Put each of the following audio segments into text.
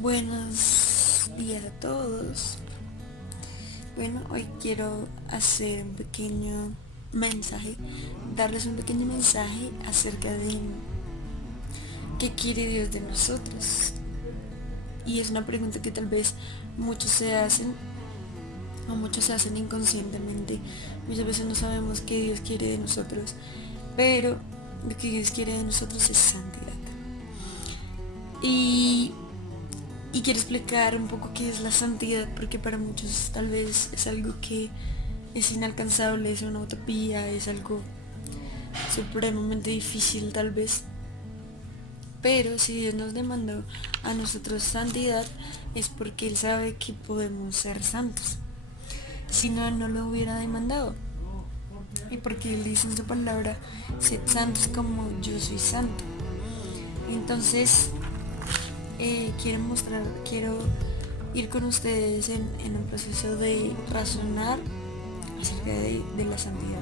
Buenos días a todos. Bueno, hoy quiero hacer un pequeño mensaje, darles un pequeño mensaje acerca de qué quiere Dios de nosotros. Y es una pregunta que tal vez muchos se hacen o muchos se hacen inconscientemente. Muchas veces no sabemos qué Dios quiere de nosotros, pero lo que Dios quiere de nosotros es santidad. Y Y quiero explicar un poco qué es la santidad, porque para muchos tal vez es algo que es inalcanzable, es una utopía, es algo supremamente difícil tal vez. Pero si Dios nos demandó a nosotros santidad, es porque Él sabe que podemos ser santos. Si no, Él no lo hubiera demandado. Y porque Él dice en su palabra, sed santos como yo soy santo. Entonces, quiero ir con ustedes en un proceso de razonar acerca de la santidad.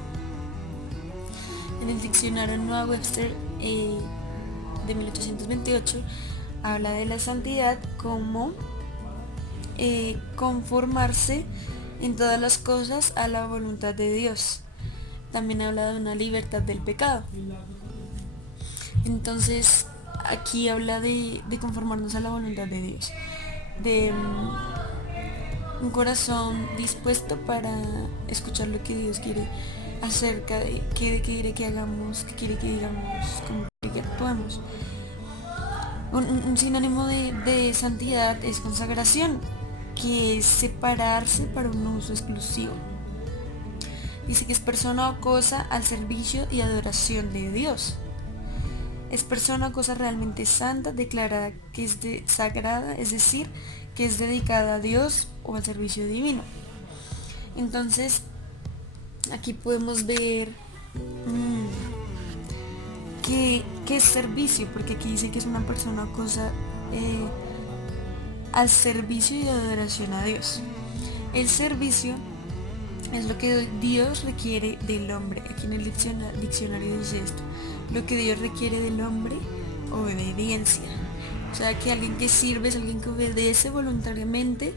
En el diccionario Noah Webster de 1828 habla de la santidad como conformarse en todas las cosas a la voluntad de Dios. También habla de una libertad del pecado. Entonces, aquí habla de conformarnos a la voluntad de Dios, de un corazón dispuesto para escuchar lo que Dios quiere acerca de qué quiere que hagamos, qué quiere que digamos, cómo quiere que actuemos. Un sinónimo de santidad es consagración, que es separarse para un uso exclusivo. Dice que es persona o cosa al servicio y adoración de Dios. Es persona o cosa realmente santa, declarada que es sagrada, es decir, que es dedicada a Dios o al servicio divino. Entonces, aquí podemos ver qué es servicio, porque aquí dice que es una persona o cosa al servicio y adoración a Dios. El servicio es lo que Dios requiere del hombre. Aquí en el diccionario dice esto: lo que Dios requiere del hombre, obediencia. O sea, que alguien que sirve es alguien que obedece voluntariamente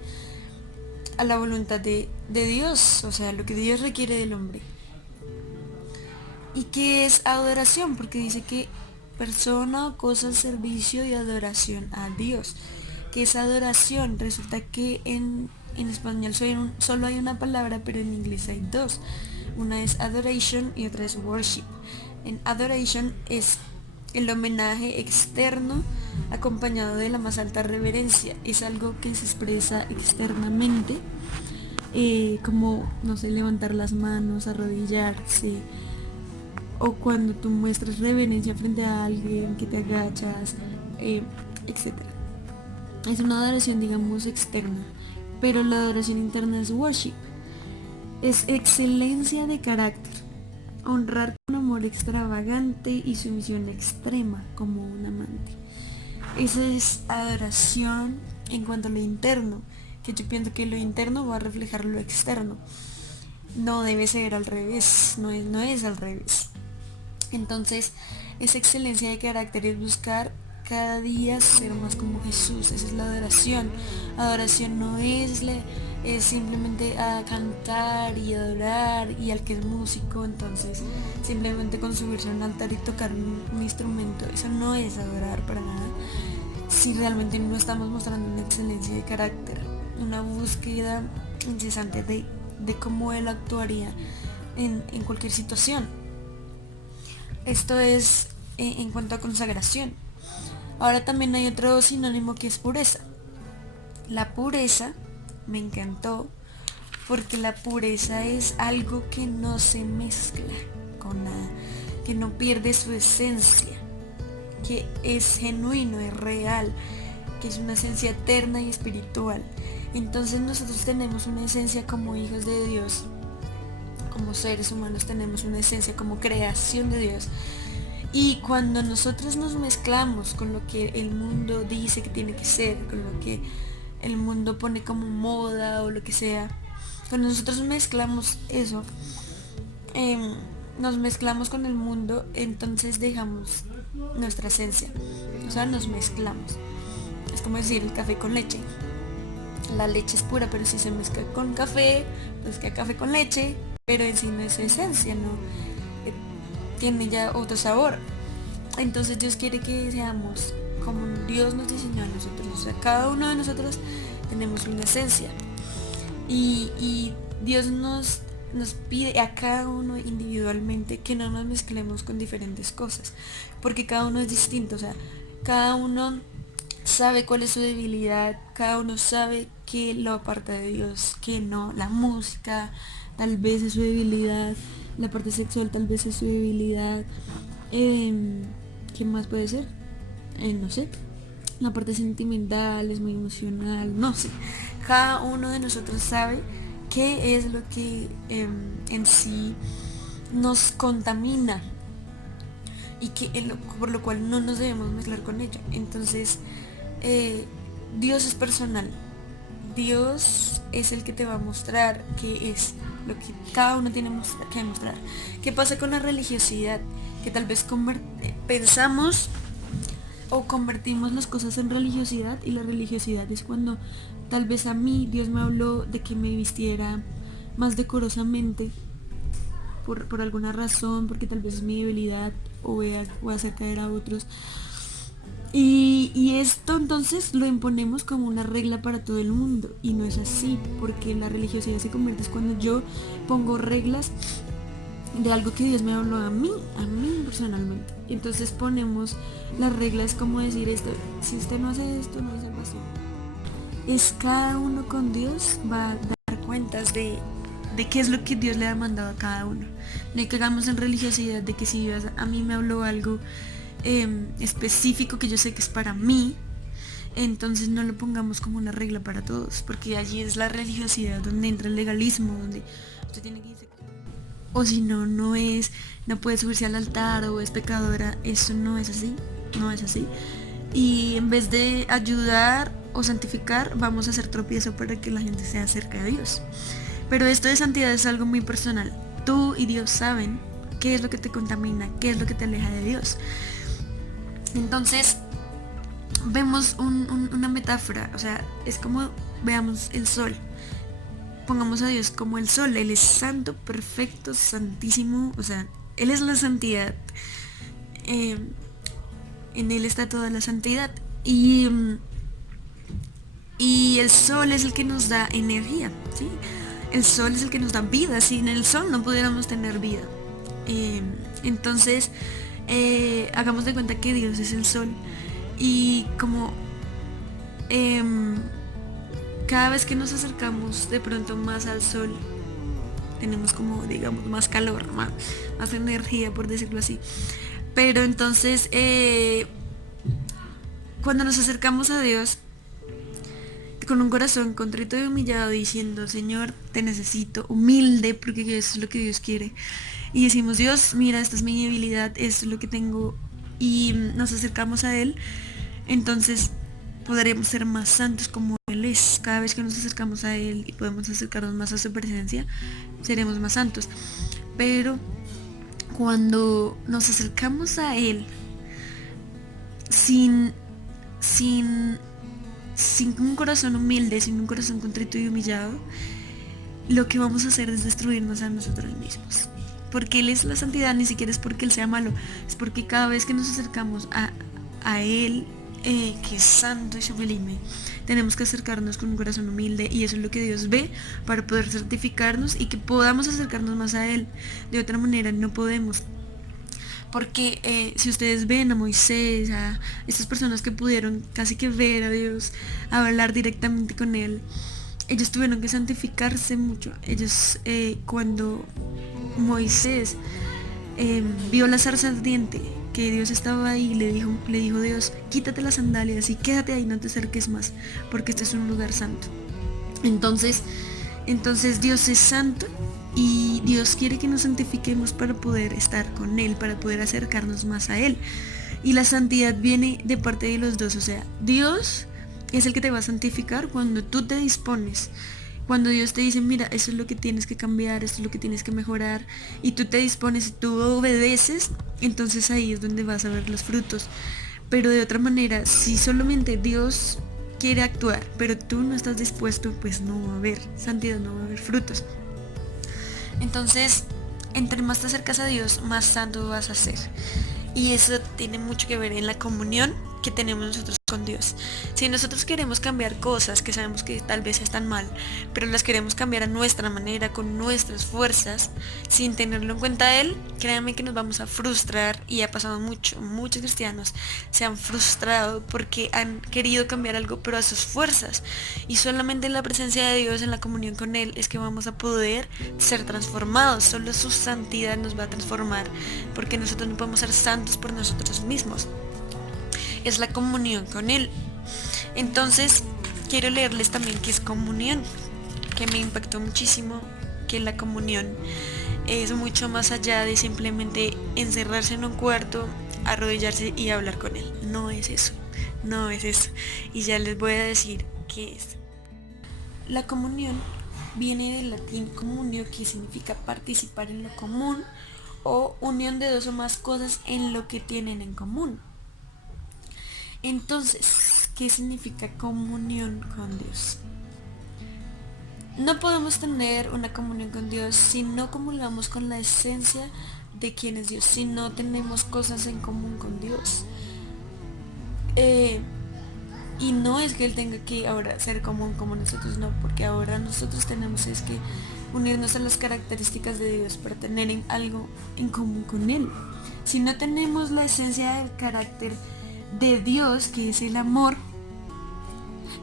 a la voluntad de Dios, o sea, lo que Dios requiere del hombre. ¿Y qué es adoración? Porque dice que persona o cosa, servicio y adoración a Dios. ¿Qué es adoración? Resulta que en español solo hay una palabra, pero en inglés hay dos. Una es adoration y otra es worship. En adoration es el homenaje externo acompañado de la más alta reverencia. Es algo que se expresa externamente, como, no sé, levantar las manos, arrodillarse, o cuando tú muestras reverencia frente a alguien, que te agachas, etcétera. Es una adoración, digamos, externa, pero la adoración interna es worship. Es excelencia de carácter, honrar con amor extravagante y sumisión extrema como un amante. Esa es adoración en cuanto a lo interno, que yo pienso que lo interno va a reflejar lo externo. No debe ser al revés, no es al revés. Entonces, esa excelencia de carácter es buscar cada día ser más como Jesús. Esa es la adoración. Adoración no es simplemente a cantar y adorar, y al que es músico, entonces simplemente con subirse a un altar y tocar un instrumento. Eso no es adorar para nada. Si realmente no estamos mostrando una excelencia de carácter, una búsqueda incesante de cómo Él actuaría en cualquier situación. Esto es en cuanto a consagración. Ahora también hay otro sinónimo que es pureza. La pureza me encantó porque la pureza es algo que no se mezcla con nada, que no pierde su esencia, que es genuino, es real, que es una esencia eterna y espiritual. Entonces nosotros tenemos una esencia como hijos de Dios, como seres humanos tenemos una esencia como creación de Dios. Y cuando nosotros nos mezclamos con lo que el mundo dice que tiene que ser, con lo que el mundo pone como moda o lo que sea, cuando nosotros mezclamos eso, nos mezclamos con el mundo, entonces dejamos nuestra esencia, o sea, nos mezclamos. Es como decir el café con leche. La leche es pura, pero si se mezcla con café, pues queda café con leche, pero en sí no es su esencia, ¿no? Tiene ya otro sabor. Entonces Dios quiere que seamos como Dios nos diseñó a nosotros. O sea, cada uno de nosotros tenemos una esencia. Y Dios nos pide a cada uno individualmente que no nos mezclemos con diferentes cosas. Porque cada uno es distinto. O sea, cada uno sabe cuál es su debilidad. Cada uno sabe qué lo aparta de Dios, qué no. La música tal vez es su debilidad. La parte sexual tal vez es su debilidad. ¿Qué más puede ser? No sé. La parte sentimental es muy emocional, no sé. Cada uno de nosotros sabe qué es lo que en sí nos contamina y que por lo cual no nos debemos mezclar con ella. Entonces, Dios es personal. Dios es el que te va a mostrar qué es lo que cada uno tiene que mostrar. ¿Qué pasa con la religiosidad? Que tal vez pensamos o convertimos las cosas en religiosidad, y la religiosidad es cuando tal vez a mí Dios me habló de que me vistiera más decorosamente por alguna razón, porque tal vez es mi debilidad o voy a hacer caer a otros. Y esto entonces lo imponemos como una regla para todo el mundo, y no es así, porque la religiosidad se convierte es cuando yo pongo reglas de algo que Dios me habló a mí personalmente. Entonces ponemos las reglas como decir esto, si usted no hace esto, no hay salvación. Es cada uno con Dios va a dar cuentas de qué es lo que Dios le ha mandado a cada uno. No hay que hagamos en religiosidad de que si Dios a mí me habló algo específico que yo sé que es para mí, entonces no lo pongamos como una regla para todos, porque allí es la religiosidad donde entra el legalismo, donde usted tiene que irse, o si no, no puede subirse al altar o es pecadora. Eso no es así, no es así. Y en vez de ayudar o santificar, vamos a hacer tropiezo para que la gente se acerque a Dios. Pero esto de santidad es algo muy personal. Tú y Dios saben qué es lo que te contamina, qué es lo que te aleja de Dios. Entonces, vemos una metáfora, o sea, es como veamos el sol. Pongamos a Dios como el sol. Él es santo, perfecto, santísimo, o sea, Él es la santidad. En Él está toda la santidad. Y el sol es el que nos da energía, ¿sí? El sol es el que nos da vida. Sin el sol no pudiéramos tener vida. Entonces, hagamos de cuenta que Dios es el sol. Y como cada vez que nos acercamos de pronto más al sol, tenemos como, digamos, más calor, más energía, por decirlo así. Pero entonces, cuando nos acercamos a Dios, con un corazón contrito y humillado, diciendo, Señor, te necesito, humilde, porque eso es lo que Dios quiere. Y decimos, Dios, mira, esta es mi debilidad, esto es lo que tengo, y nos acercamos a Él, entonces podremos ser más santos como Él es. Cada vez que nos acercamos a Él y podemos acercarnos más a su presencia, seremos más santos. Pero cuando nos acercamos a Él sin un corazón humilde, sin un corazón contrito y humillado, lo que vamos a hacer es destruirnos a nosotros mismos. Porque Él es la santidad, ni siquiera es porque Él sea malo, es porque cada vez que nos acercamos a Él, que es santo y sublime, tenemos que acercarnos con un corazón humilde, y eso es lo que Dios ve para poder certificarnos y que podamos acercarnos más a Él. De otra manera no podemos. Porque si ustedes ven a Moisés, a estas personas que pudieron casi que ver a Dios, a hablar directamente con Él, ellos tuvieron que santificarse mucho. Ellos, cuando Moisés vio la zarza ardiente, que Dios estaba ahí, le dijo Dios, quítate las sandalias y quédate ahí, no te acerques más, porque este es un lugar santo. Entonces Dios es santo, y Dios quiere que nos santifiquemos para poder estar con Él, para poder acercarnos más a Él. Y la santidad viene de parte de los dos, o sea, Dios es el que te va a santificar cuando tú te dispones. Cuando Dios te dice, mira, eso es lo que tienes que cambiar, esto es lo que tienes que mejorar, y tú te dispones y tú obedeces, entonces ahí es donde vas a ver los frutos. Pero de otra manera, si solamente Dios quiere actuar, pero tú no estás dispuesto, pues no va a haber santidad, no va a haber frutos. Entonces, entre más te acercas a Dios, más santo vas a ser. Y eso tiene mucho que ver en la comunión que tenemos nosotros con Dios. Si nosotros queremos cambiar cosas que sabemos que tal vez están mal, pero las queremos cambiar a nuestra manera, con nuestras fuerzas, sin tenerlo en cuenta a Él, créanme que nos vamos a frustrar, y ha pasado mucho. Muchos cristianos se han frustrado porque han querido cambiar algo, pero a sus fuerzas. Y solamente en la presencia de Dios, en la comunión con Él, es que vamos a poder ser transformados. Solo su santidad nos va a transformar, porque nosotros no podemos ser santos por nosotros mismos. Es la comunión con Él. Entonces, quiero leerles también qué es comunión, que me impactó muchísimo, que la comunión es mucho más allá de simplemente encerrarse en un cuarto, arrodillarse y hablar con Él. No es eso, no es eso. Y ya les voy a decir qué es. La comunión viene del latín comunio, que significa participar en lo común o unión de dos o más cosas en lo que tienen en común. Entonces, ¿qué significa comunión con Dios? No podemos tener una comunión con Dios si no comulgamos con la esencia de quién es Dios, si no tenemos cosas en común con Dios. Y no es que Él tenga que ahora ser común como nosotros, no, porque ahora nosotros tenemos es que unirnos a las características de Dios para tener algo en común con Él. Si no tenemos la esencia del carácter de Dios, que es el amor,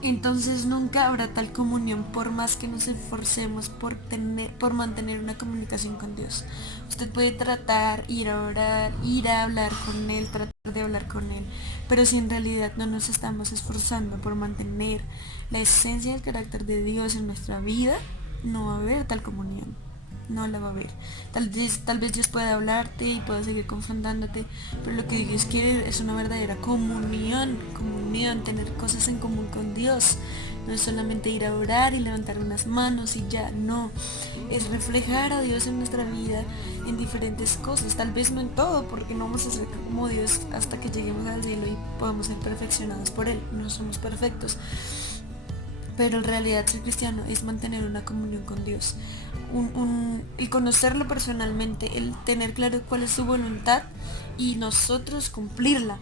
entonces nunca habrá tal comunión, por más que nos esforcemos por mantener una comunicación con Dios. Usted puede tratar, ir a orar, ir a hablar con Él, tratar de hablar con Él, pero si en realidad no nos estamos esforzando por mantener la esencia del carácter de Dios en nuestra vida, no va a haber tal comunión. No la va a haber. Tal vez Dios pueda hablarte y pueda seguir confrontándote, pero lo que Dios quiere es una verdadera comunión, tener cosas en común con Dios. No es solamente ir a orar y levantar unas manos y ya, no. Es reflejar a Dios en nuestra vida en diferentes cosas, tal vez no en todo, porque no vamos a ser como Dios hasta que lleguemos al cielo y podamos ser perfeccionados por Él. No somos perfectos. Pero en realidad ser cristiano es mantener una comunión con Dios, el conocerlo personalmente, el tener claro cuál es su voluntad y nosotros cumplirla.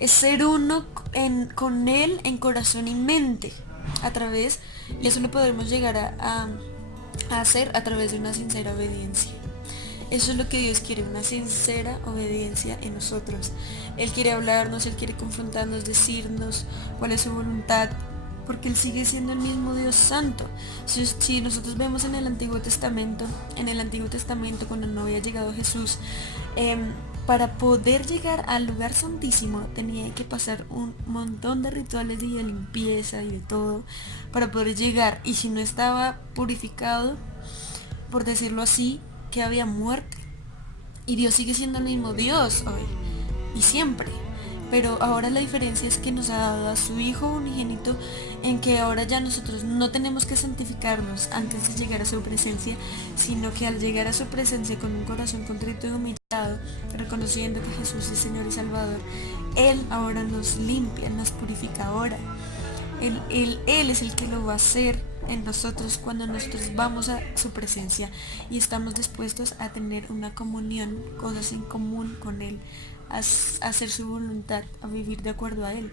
Es ser uno con Él en corazón y mente, y eso lo podremos llegar a hacer a través de una sincera obediencia. Eso es lo que Dios quiere, una sincera obediencia en nosotros. Él quiere hablarnos, Él quiere confrontarnos, decirnos cuál es su voluntad, porque Él sigue siendo el mismo Dios santo. Si nosotros vemos en el Antiguo Testamento cuando no había llegado Jesús, para poder llegar al lugar santísimo tenía que pasar un montón de rituales y de limpieza y de todo para poder llegar, y si no estaba purificado, por decirlo así, que había muerte. Y Dios sigue siendo el mismo Dios hoy y siempre. Pero ahora la diferencia es que nos ha dado a su Hijo unigénito, en que ahora ya nosotros no tenemos que santificarnos antes de llegar a su presencia, sino que al llegar a su presencia con un corazón contrito y humillado, reconociendo que Jesús es Señor y Salvador, Él ahora nos limpia, nos purifica ahora. Él es el que lo va a hacer en nosotros cuando nosotros vamos a su presencia y estamos dispuestos a tener una comunión, cosas en común con Él, a hacer su voluntad, a vivir de acuerdo a Él.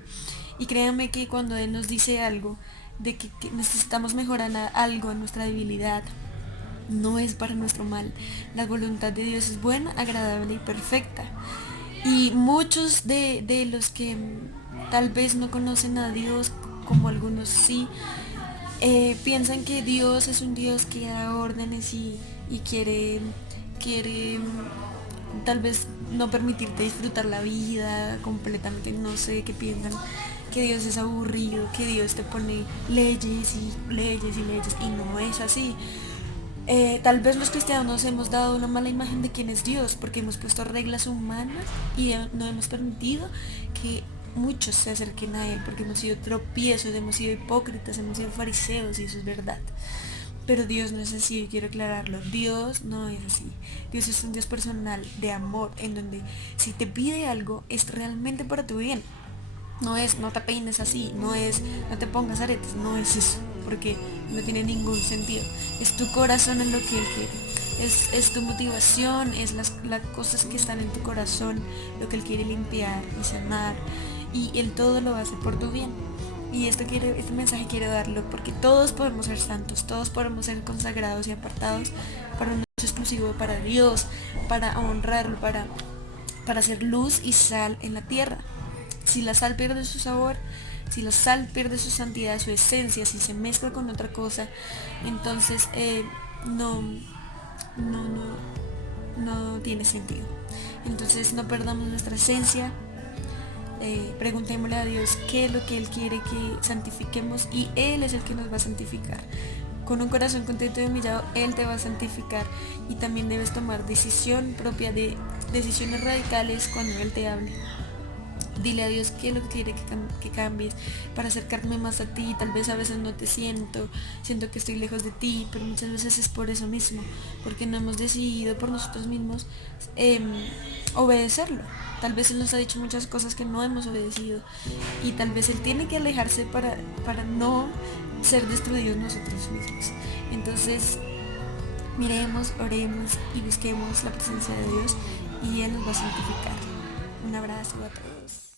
Y créanme que cuando Él nos dice algo, de que necesitamos mejorar algo en nuestra debilidad, no es para nuestro mal. La voluntad de Dios es buena, agradable y perfecta. Y muchos de los que tal vez no conocen a Dios, como algunos sí, piensan que Dios es un Dios que da órdenes y quiere tal vez no permitirte disfrutar la vida completamente. No sé qué piensan, que Dios es aburrido, que Dios te pone leyes y leyes y leyes, y no es así. Tal vez los cristianos nos hemos dado una mala imagen de quién es Dios, porque hemos puesto reglas humanas y no hemos permitido que muchos se acerquen a Él, porque hemos sido tropiezos, hemos sido hipócritas, hemos sido fariseos, y eso es verdad. Pero Dios no es así, quiero aclararlo. Dios no es así. Dios es un Dios personal, de amor, en donde si te pide algo es realmente para tu bien. no te peines así, no te pongas aretes, no es eso, porque no tiene ningún sentido. Es tu corazón en lo que Él quiere. Es tu motivación, es las cosas que están en tu corazón, lo que Él quiere limpiar y sanar. Y Él todo lo hace por tu bien. Y este mensaje quiero darlo porque todos podemos ser santos, todos podemos ser consagrados y apartados para un uso exclusivo para Dios, para honrarlo, para hacer luz y sal en la tierra. Si la sal pierde su sabor, si la sal pierde su santidad, su esencia, si se mezcla con otra cosa, entonces no, no, no, no tiene sentido. Entonces no perdamos nuestra esencia, preguntémosle a Dios qué es lo que Él quiere que santifiquemos y Él es el que nos va a santificar. Con un corazón contento y humillado, Él te va a santificar y también debes tomar decisión propia de decisiones radicales cuando Él te hable. Dile a Dios qué es lo que quiere que cambies para acercarme más a ti. Tal vez a veces no te siento que estoy lejos de ti, pero muchas veces es por eso mismo, porque no hemos decidido por nosotros mismos obedecerlo. Tal vez Él nos ha dicho muchas cosas que no hemos obedecido y tal vez Él tiene que alejarse para no ser destruidos nosotros mismos. Entonces, miremos, oremos y busquemos la presencia de Dios y Él nos va a santificar. Un abrazo a todos.